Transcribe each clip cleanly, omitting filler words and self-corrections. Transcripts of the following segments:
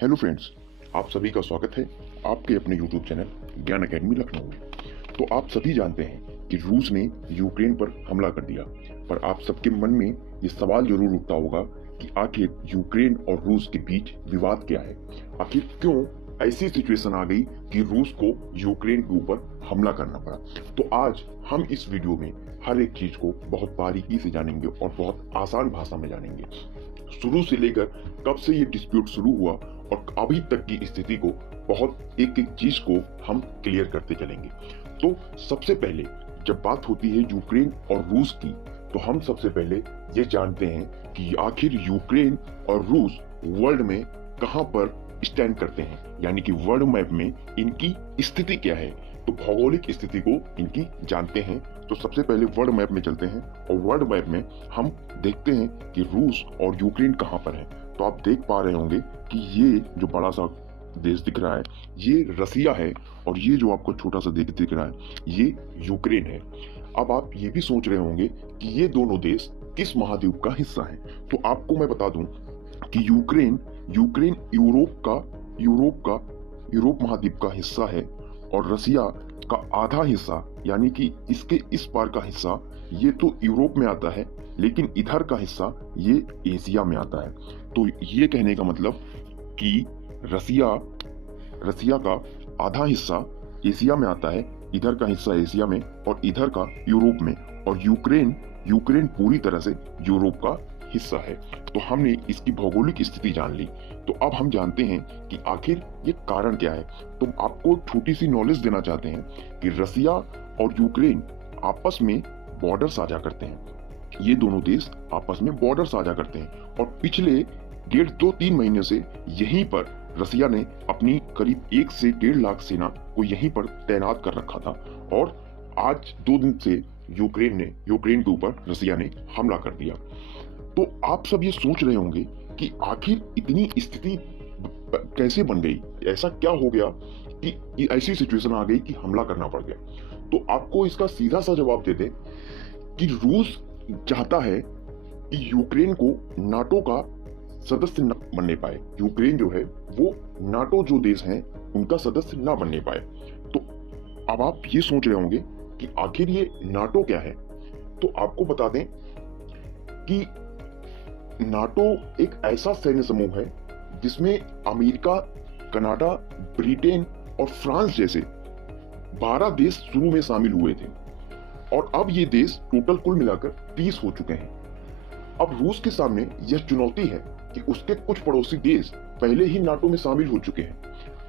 Hello friends, आप सभी का स्वागत है आपके अपने यूट्यूब चैनल ज्ञान अकेडमी लखनऊ में। तो आप सभी जानते हैं कि रूस ने यूक्रेन पर हमला कर दिया, पर आप सबके मन में ये सवाल जरूर उठता होगा कि आखिर यूक्रेन और रूस के बीच विवाद क्या है। आखिर क्यों ऐसी सिचुएशन आ गई कि रूस को यूक्रेन के ऊपर हमला करना पड़ा। तो आज हम इस वीडियो में हर एक चीज को बहुत बारीकी से जानेंगे और बहुत आसान भाषा में जानेंगे, शुरू से लेकर कब से ये डिस्प्यूट शुरू हुआ और अभी तक की स्थिति को बहुत एक एक चीज को हम क्लियर करते चलेंगे। तो सबसे पहले जब बात होती है यूक्रेन और रूस की, तो हम सबसे पहले ये जानते हैं कि आखिर यूक्रेन और रूस वर्ल्ड में कहां पर स्टैंड करते हैं, यानी कि वर्ल्ड मैप में इनकी स्थिति क्या है। तो भौगोलिक स्थिति को इनकी जानते हैं। तो सबसे पहले वर्ल्ड मैप में चलते हैं और वर्ल्ड मैप में हम देखते हैं कि रूस और यूक्रेन कहां पर है। तो आप देख पा रहे होंगे कि ये जो बड़ा सा देश दिख रहा है ये रसिया है और ये जो आपको छोटा सा देश दिख रहा है ये यूक्रेन है। अब आप ये भी सोच रहे होंगे कि ये दोनों देश किस महाद्वीप का हिस्सा है। तो आपको मैं बता दूं कि यूक्रेन यूरोप महाद्वीप का हिस्सा है और रसिया का आधा हिस्सा यानी कि इसके इस पार का हिस्सा ये तो यूरोप में आता है, लेकिन इधर का हिस्सा ये एशिया में आता है। तो ये कहने का मतलब कि रसिया का आधा हिस्सा एशिया में आता है, इधर का हिस्सा एशिया में और इधर का यूरोप में, और यूक्रेन पूरी तरह से यूरोप का हिस्सा है। तो हमने इसकी भौगोलिक स्थिति जान ली। तो अब हम जानते हैं कि आखिर ये कारण क्या है। तो आपको छोटी सी नॉलेज देना चाहते हैं कि रसिया और यूक्रेन आपस में बॉर्डर साझा करते हैं। ये दोनों देश आपस में बॉर्डर साझा करते हैं और पिछले 1.5-2-3 महीने से यहीं पर रसिया ने अपनी करीब 1 से 1.5 लाख सेना को यहीं पर तैनात कर रखा था और आज 2 दिन से यूक्रेन के ऊपर रसिया ने हमला कर दिया। तो आप सब ये सोच रहे होंगे कि आखिर इतनी स्थिति कैसे बन गई, ऐसा क्या हो गया कि ऐसी सिचुएशन आ गई कि हमला करना पड़ गया। तो आपको इसका सीधा सा जवाब दे दें कि रूस चाहता है कि यूक्रेन को नाटो का सदस्य न बनने पाए। यूक्रेन जो है वो नाटो जो देश हैं उनका सदस्य ना बनने पाए। तो अब आप ये सोच रहे होंगे कि आखिर ये नाटो क्या है। तो आपको बता दें कि नाटो एक ऐसा सैन्य समूह है जिसमें अमेरिका, कनाडा, ब्रिटेन और फ्रांस जैसे 12 देश शुरू में शामिल हुए थे और अब ये देश टोटल कुल मिलाकर 30 हो चुके हैं। अब रूस के सामने यह चुनौती है कि उसके कुछ पड़ोसी देश पहले ही नाटो में शामिल हो चुके हैं।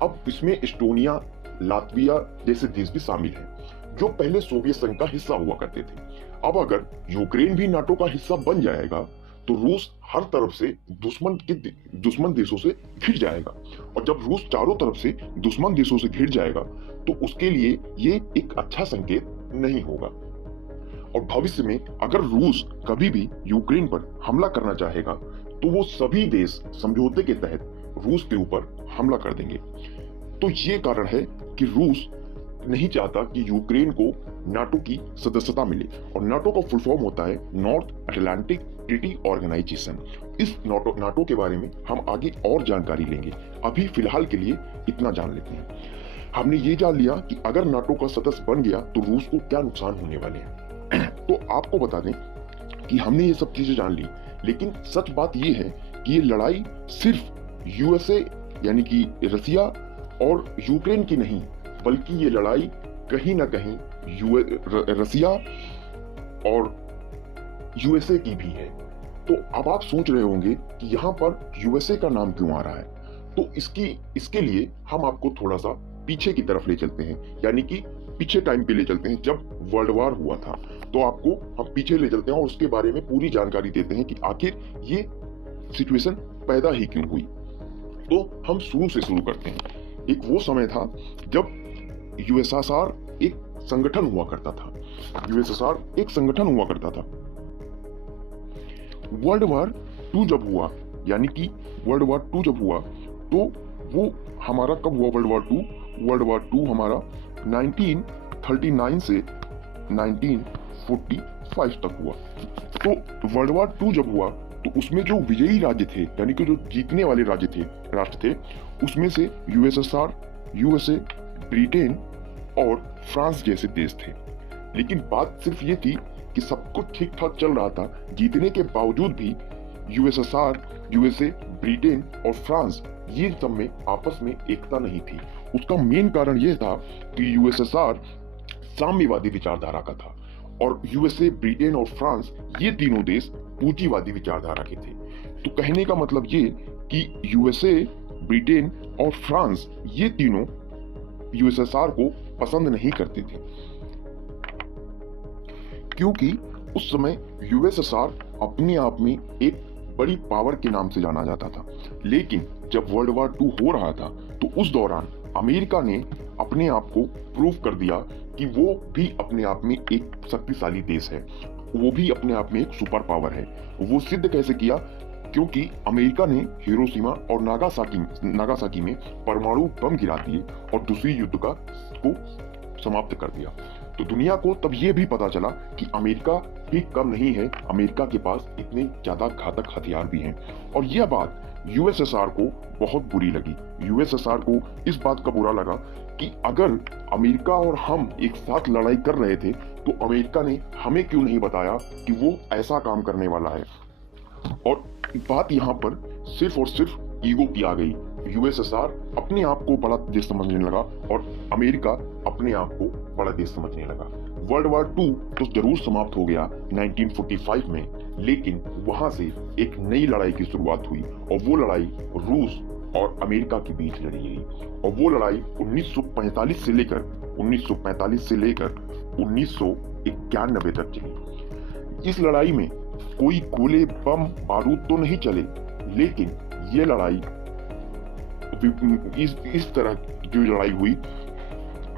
अब इसमें एस्टोनिया, लातविया जैसे देश भी शामिल हैं जो पहले सोवियत संघ का हिस्सा हुआ करते थे। अब अगर यूक्रेन भी नाटो का हिस्सा बन जाएगा तो रूस हर तरफ से दुश्मन देशों से घिर जाएगा और जब रूस चारों तरफ से दुश्मन देशों से घिर जाएगा तो उसके लिए ये एक अच्छा संकेत नहीं होगा। और भविष्य में अगर रूस कभी भी यूक्रेन पर हमला करना चाहेगा तो वो सभी देश समझौते के तहत रूस के ऊपर हमला कर देंगे। तो ये कारण है कि रूस नहीं चाहता कि यूक्रेन को नाटो की सदस्यता मिले और नाटो का फुल फॉर्म होता है नॉर्थ अटलांटिक ट्रीटी ऑर्गेनाइजेशन। इस नाटो के बारे में हम आगे और जानकारी लेंगे, अभी फिलहाल के लिए इतना जान लेते हैं। हमने ये जान लिया कि अगर नाटो का सदस्य बन गया तो रूस को क्या नुकसान होने वाले हैं। तो आपको बता दें कि हमने ये सब चीजें जान ली, लेकिन सच बात ये है कि ये लड़ाई सिर्फ यूएसए यानी कि रसिया और यूक्रेन की नहीं, बल्कि ये लड़ाई कहीं ना कहीं रसिया और यूएसए की भी है। तो अब आप सोच रहे होंगे कि यहाँ पर यूएसए का नाम क्यों आ रहा है। तो इसके लिए हम आपको थोड़ा सा पीछे की तरफ ले चलते हैं, यानी कि पीछे टाइम पे ले चलते हैं जब वर्ल्ड वॉर हुआ था। तो आपको हम पीछे ले चलते हैं और उसके बारे में पूरी जानकारी देते हैं कि आखिर ये सिचुएशन पैदा ही क्यों हुई। तो हम शुरू से शुरू करते हैं। एक वो समय था जब यूएसएसआर एक संगठन हुआ करता था। वर्ल्ड वॉर 2 जब हुआ, यानी कि वर्ल्ड वॉर 2 जब हुआ तो वो हमारा कब हुआ वर्ल्ड वॉर 2 हमारा 1939 से 1945 तक हुआ। तो वर्ल्ड वॉर 2 जब हुआ तो उसमें जो विजयी राज्य थे, यानी कि जो जीतने वाले राज्य थे, राष्ट्र थे, उसमें से यूएसएसआर, यूएसए, ब्रिटेन और फ्रांस जैसे देश थे। लेकिन बात सिर्फ ये थी कि सब कुछ ठीक ठाक चल रहा था, जीतने के बावजूद भी यूएसएसआर, यूएसए, ब्रिटेन और फ्रांस, ये सब में आपस में एकता नहीं थी। उसका मेन कारण यह था कि यूएसएसआर साम्यवादी विचारधारा का था और यूएसए, ब्रिटेन और फ्रांस, ये तीनों देश पूंजीवादी विचारधारा के थे। तो कहने का मतलब ये कि यूएसए, ब्रिटेन और फ्रांस, ये तीनों यूएसएसआर को पसंद नहीं करते थे, क्योंकि उस समय यूएसएसआर अपने आप में एक बड़ी पावर के नाम से जाना जाता था। लेकिन जब वर्ल्ड वॉर 2 हो रहा था तो उस दौरान अमेरिका ने अपने आप को प्रूव कर दिया कि वो भी अपने आप में एक शक्तिशाली देश है, वो भी अपने आप में एक सुपर पावर है। वो सिद्ध कैसे किया? क्योंकि अमेरिका ने हिरोशिमा और नागासाकी में परमाणु बम गिरा दिए और दूसरी युद्ध को समाप्त कर दिया। तो दुनिया को तब ये भी पता चला कि अमेरिका भी कम नहीं है, अमेरिका के पास इतने ज्यादा घातक हथियार भी हैं। और यह बात यूएसएसआर को बहुत बुरी लगी। यूएसएसआर को इस बात का बुरा लगा कि अगर अमेरिका और हम एक साथ लड़ाई कर रहे थे तो अमेरिका ने हमें क्यों नहीं बताया कि वो ऐसा काम करने वाला है। और बात यहाँ पर सिर्फ और सिर्फ ईगो की आ गई। यूएसएसआर अपने आप को बड़ा देश समझने लगा और अमेरिका अपने आप को बड़ा देश समझने लगा। वर्ल्ड वॉर 2 तो जरूर समाप्त हो गया 1945 में, लेकिन वहां से एक नई लड़ाई की शुरुआत हुई और वो लड़ाई रूस और अमेरिका के बीच लड़ी गई। और वो लड़ाई 1945 से लेकर 1991 तक चली। इस लड़ाई में कोई गोले, बम, बारूद तो नहीं चले, लेकिन ये लड़ाई इस तरह की लड़ाई हुई।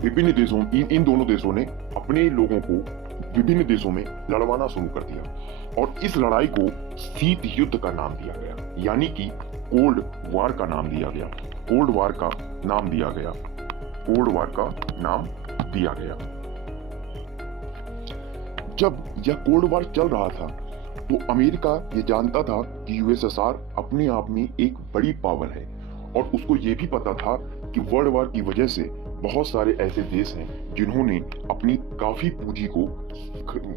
विभिन्न देशों, इन दोनों देशों ने अपने लोगों को विभिन्न देशों में लड़वाना शुरू कर दिया और इस लड़ाई को शीत युद्ध का नाम दिया गया, यानी कि कोल्ड वार का नाम दिया गया। कोल्ड वार का नाम दिया गया। कोल्ड वार का नाम दिया गया। जब यह कोल्ड वार चल रहा था तो अमेरिका ये जानता था कि यूएसएसआर अपने आप में एक बड़ी पावर है और उसको ये भी पता था कि वर्ल्ड वार की वजह से बहुत सारे ऐसे देश हैं जिन्होंने अपनी काफी पूंजी को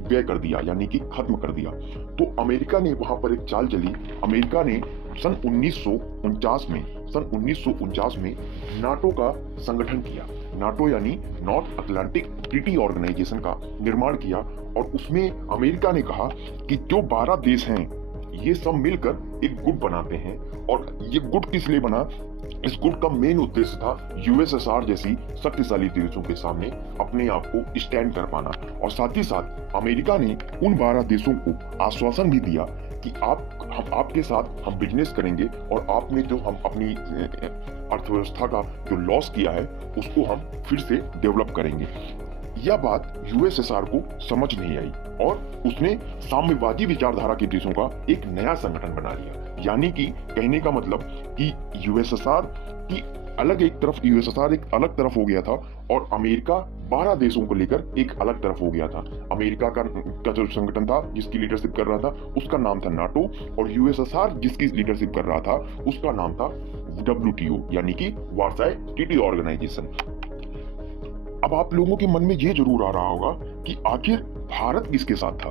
व्यय कर दिया, यानी कि खत्म कर दिया। तो अमेरिका ने वहां पर एक चाल चली। अमेरिका ने सन 1949 में नाटो का संगठन किया। नाटो यानी नॉर्थ अटलांटिक ट्रीटी ऑर्गेनाइजेशन का निर्माण किया और उसमें अमेरिका ने कहा कि जो 12 देश हैं ये सब मिलकर एक गुट बनाते हैं। और ये गुट किस लिए बना? इस गुट का मेन उद्देश्य था यूएसएसआर जैसी शक्तिशाली देशों के सामने अपने आप को स्टैंड कर पाना। और साथ ही साथ अमेरिका ने उन 12 देशों को आश्वासन भी दिया कि हम आपके साथ हम बिजनेस करेंगे और आपने जो हम अपनी अर्थव्यवस्था का जो लॉस किया है उसको हम फिर से डेवलप करेंगे। यह बात यूएसएसआर को समझ नहीं आई और उसने साम्यवादी विचारधारा के देशों का एक नया संगठन बना लिया। यानी कि कहने का मतलब कि यूएसएसआर की यूएसएसआर एक अलग तरफ हो गया था और अमेरिका 12 देशों को लेकर एक अलग तरफ हो गया था। अमेरिका का जो संगठन था जिसकी लीडरशिप कर रहा था उसका नाम था नाटो और यूएसएसआर जिसकी लीडरशिप कर रहा था उसका नाम था WTO, यानी कि वार्साई ट्रीटी ऑर्गेनाइजेशन। अब आप लोगों के मन में ये जरूर आ रहा होगा कि आखिर भारत किसके साथ था,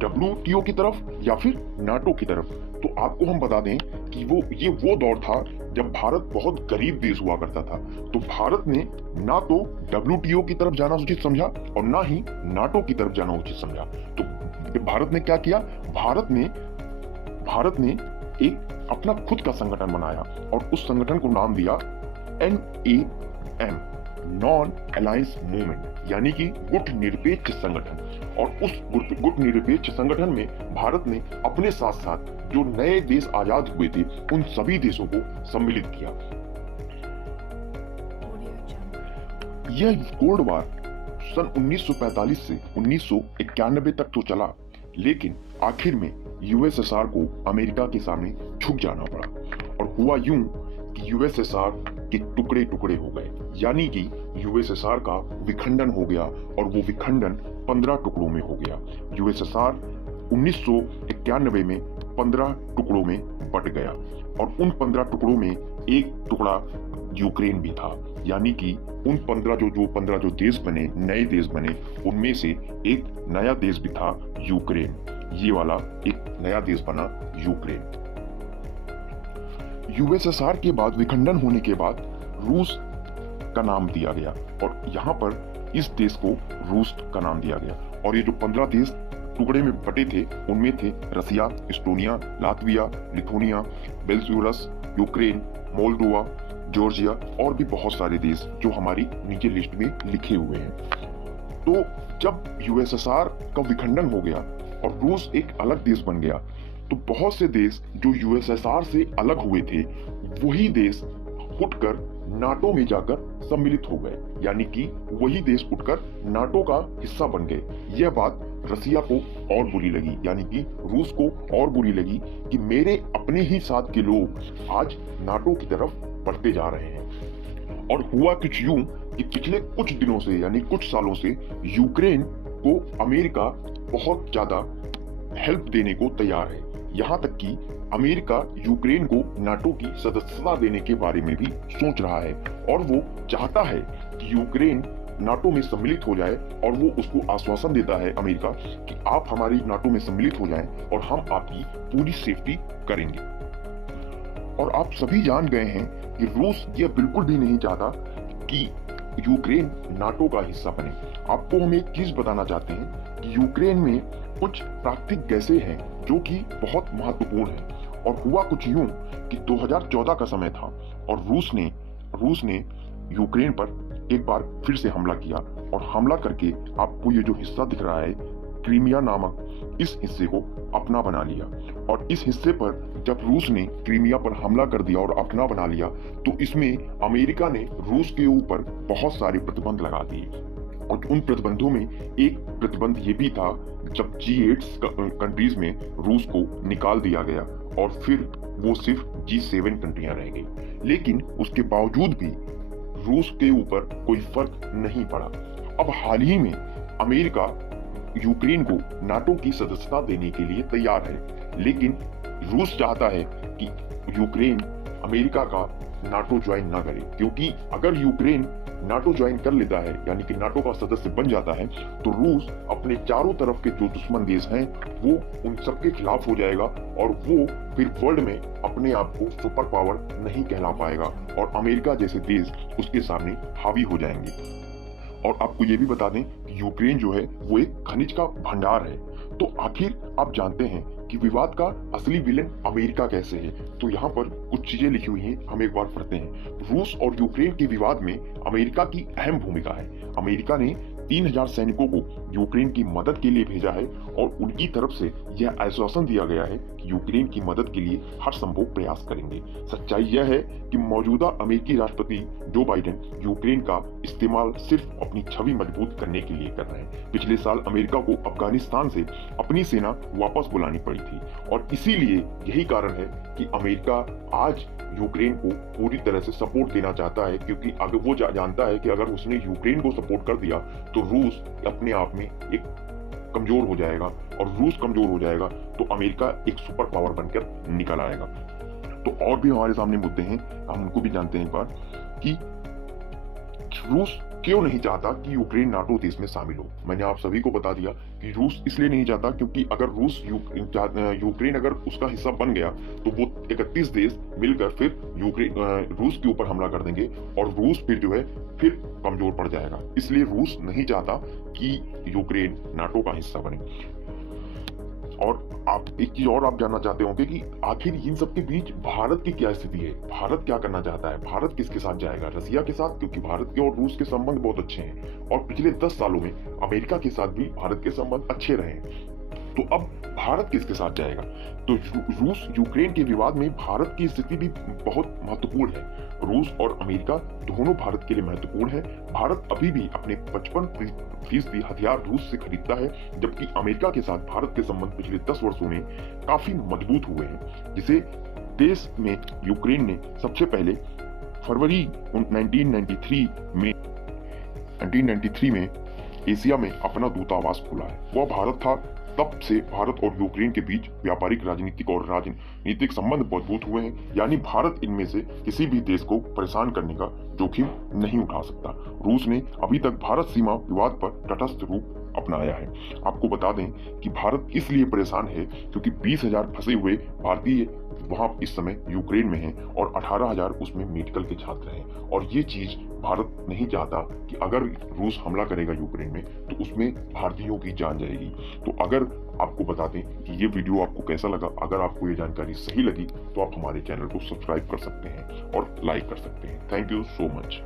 WTO की तरफ या फिर नाटो की तरफ। तो आपको हम बता दें कि ये वो दौर था जब भारत बहुत गरीब देश हुआ करता था। तो भारत ने ना तो WTO की तरफ जाना उचित समझा और ना ही नाटो की तरफ जाना उचित समझा। तो भारत ने क्या किया? भारत ने एक अपना खुद का संगठन बनाया और उस संगठन को नाम दिया NAM, नॉन अलायंस मूवमेंट, यानी कि गुट निरपेक्ष संगठन। और उस गुट निरपेक्ष संगठन में भारत ने अपने साथ साथ जो नए देश आजाद हुए थे उन सभी देशों को सम्मिलित किया। यह कोल्ड वार सन 1945 से 1991 तक तो चला, लेकिन आखिर में यूएसएसआर को अमेरिका के सामने झुक जाना पड़ा और हुआ यूं कि यूएसएसआर के टुकड़े टुकड़े हो गए, यानी कि यूएसएसआर का विखंडन हो गया और वो विखंडन 15 टुकड़ों में हो गया। यूएसएसआर 1991 में 15 टुकड़ों में बट गया और उन 15 टुकड़ों में एक टुकड़ा यूक्रेन भी था। यानी कि उन 15 जो देश बने, नए देश बने, उनमें से एक नया देश भी था यूक्रेन। ये वाला एक नया देश बना यूक्रेन। यूएसएसआर के बाद विखंडन होने के बाद रूस का नाम दिया गया और यहाँ पर इस देश को रूस का नाम दिया गया। और ये जो 15 देश टुकड़े में बटे थे उनमें थे Russia, Estonia, Latvia, Lithuania, Belarus, Ukraine, Moldova, Georgia और भी बहुत सारे देश जो हमारी नीचे लिस्ट में लिखे हुए हैं। तो जब यूएसएसआर का विखंडन हो गया और रूस एक अलग देश बन गया तो बहुत से देश जो यूएसएसआर से अलग हुए थे वही देश उठकर नाटो में जाकर सम्मिलित हो गए। यानी कि वही देश उठकर नाटो का हिस्सा बन गए। यह बात रसिया को और बुरी लगी, यानी कि रूस को और बुरी लगी कि मेरे अपने ही साथ के लोग आज नाटो की तरफ बढ़ते जा रहे हैं। और हुआ कुछ यूं कि पिछले कुछ दिनों से यानी कुछ सालों से यूक्रेन को अमेरिका बहुत ज्यादा हेल्प देने को तैयार है। यहाँ तक कि अमेरिका यूक्रेन को नाटो की सदस्यता देने के बारे में भी सोच रहा है और वो चाहता है कि यूक्रेन नाटो में सम्मिलित हो जाए और वो उसको आश्वासन देता है अमेरिका कि आप हमारी नाटो में सम्मिलित हो जाएं और हम आपकी पूरी सेफ्टी करेंगे। और आप सभी जान गए हैं कि रूस यह बिल्कुल भी नहीं चाहता कि यूक्रेन नाटो का हिस्सा बने। आपको हम एक चीज बताना चाहते हैं कि यूक्रेन में कुछ प्राकृतिक गैसें हैं जो कि बहुत महत्वपूर्ण है। और हुआ कुछ यूं कि 2014 का समय था और रूस ने यूक्रेन पर एक बार फिर से हमला किया और हमला करके आपको ये जो हिस्सा दिख रहा है क्रीमिया नामक, इस हिस्से को अपना बना लिया। और इस हिस्से पर जब रूस ने क्रीमिया पर हमला कर दिया और अपना बना लिया तो इसमें अमेरिका ने रूस के ऊपर बहुत सारे प्रतिबंध लगा दिए। और उन प्रतिबंधों में एक प्रतिबंध ये भी था जब G8 कंट्रीज में रूस को निकाल दिया गया और फिर वो सिर्फ G7 कंट्रियां रह गई। लेकिन उसके बावजूद भी रूस के ऊपर कोई फर्क नहीं पड़ा। अब हाल ही में अमेरिका यूक्रेन को नाटो की सदस्यता देने के लिए तैयार है, लेकिन रूस चाहता है कि यूक्रेन अमेरिका का नाटो ज्वाइन ना करे, क्योंकि अगर यूक्रेन नाटो ज्वाइन कर लेता है यानी कि नाटो का सदस्य बन जाता है तो रूस अपने चारों तरफ के जो दुश्मन देश हैं वो उन सबके खिलाफ हो जाएगा और वो फिर वर्ल्ड में अपने आप को सुपर पावर नहीं कहला पाएगा और अमेरिका जैसे देश उसके सामने हावी हो जाएंगे। और आपको ये भी बता दें कि यूक्रेन जो है वो एक खनिज का भंडार है। तो आखिर आप जानते हैं कि विवाद का असली विलेन अमेरिका कैसे है। तो यहाँ पर कुछ चीजें लिखी हुई हैं, हम एक बार पढ़ते हैं। रूस और यूक्रेन के विवाद में अमेरिका की अहम भूमिका है। अमेरिका ने 3000 सैनिकों को यूक्रेन की मदद के लिए भेजा है और उनकी तरफ से यह आश्वासन दिया गया है कि यूक्रेन की मदद के लिए हर संभव प्रयास करेंगे। सच्चाई यह है कि मौजूदा अमेरिकी राष्ट्रपति जो बाइडेन यूक्रेन का इस्तेमाल सिर्फ अपनी छवि मजबूत करने के लिए कर रहे हैं। पिछले साल अमेरिका को अफगानिस्तान से अपनी सेना वापस बुलानी पड़ी थी और इसीलिए यही कारण है कि अमेरिका आज यूक्रेन को पूरी तरह से सपोर्ट देना चाहता है, क्योंकि अगर वो जानता है कि अगर उसने यूक्रेन को सपोर्ट कर दिया तो रूस अपने आप में एक कमजोर हो जाएगा और रूस कमजोर हो जाएगा तो अमेरिका एक सुपर पावर बनकर निकल आएगा। तो और भी हमारे सामने मुद्दे हैं, हम उनको भी जानते हैं एक बार कि रूस क्यों नहीं चाहता कि यूक्रेन नाटो देश में शामिल हो। मैंने आप सभी को बता दिया कि रूस इसलिए नहीं चाहता क्योंकि अगर यूक्रेन अगर उसका हिस्सा बन गया तो वो 31 देश मिलकर फिर रूस के ऊपर हमला कर देंगे और रूस फिर जो है फिर कमजोर पड़ जाएगा। इसलिए रूस नहीं चाहता कि यूक्रेन नाटो का हिस्सा बने। और आप एक चीज और आप जानना चाहते होंगे कि आखिर इन सब के बीच भारत की क्या स्थिति है, भारत क्या करना चाहता है, भारत किसके साथ जाएगा, रसिया के साथ, क्योंकि भारत के और रूस के संबंध बहुत अच्छे हैं और पिछले 10 सालों में अमेरिका के साथ भी भारत के संबंध अच्छे रहे हैं। तो अब भारत किसके साथ जाएगा? तो रूस यूक्रेन के विवाद में भारत की स्थिति भी बहुत महत्वपूर्ण है। रूस और अमेरिका दोनों भारत के लिए महत्वपूर्ण है। भारत अभी भी अपने 55% हथियार रूस से खरीदता है, जबकि अमेरिका के साथ भारत के संबंध पिछले 10 वर्षों में काफी मजबूत हुए हैं, जिसे देश में यूक्रेन ने सबसे पहले फरवरी 1993 में एशिया में अपना दूतावास खोला है। वह भारत था तब से भारत और यूक्रेन के बीच व्यापारिक, राजनीतिक और राजनीतिक संबंध मजबूत हुए हैं। यानी भारत इनमें से किसी भी देश को परेशान करने का जोखिम नहीं उठा सकता। रूस ने अभी तक भारत सीमा विवाद पर तटस्थ रूप अपनाया है। आपको बता दें कि भारत इसलिए परेशान है क्योंकि 20,000 फंसे हुए भारतीय वहां इस समय यूक्रेन में हैं और 18,000 उसमें मेडिकल के छात्र हैं। और ये चीज भारत नहीं चाहता कि अगर रूस हमला करेगा यूक्रेन में तो उसमें भारतीयों की जान जाएगी। तो अगर आपको बता दें कि ये वीडियो आपको कैसा लगा, अगर आपको ये जानकारी सही लगी तो आप हमारे चैनल को सब्सक्राइब कर सकते हैं और लाइक कर सकते हैं। Thank you so much.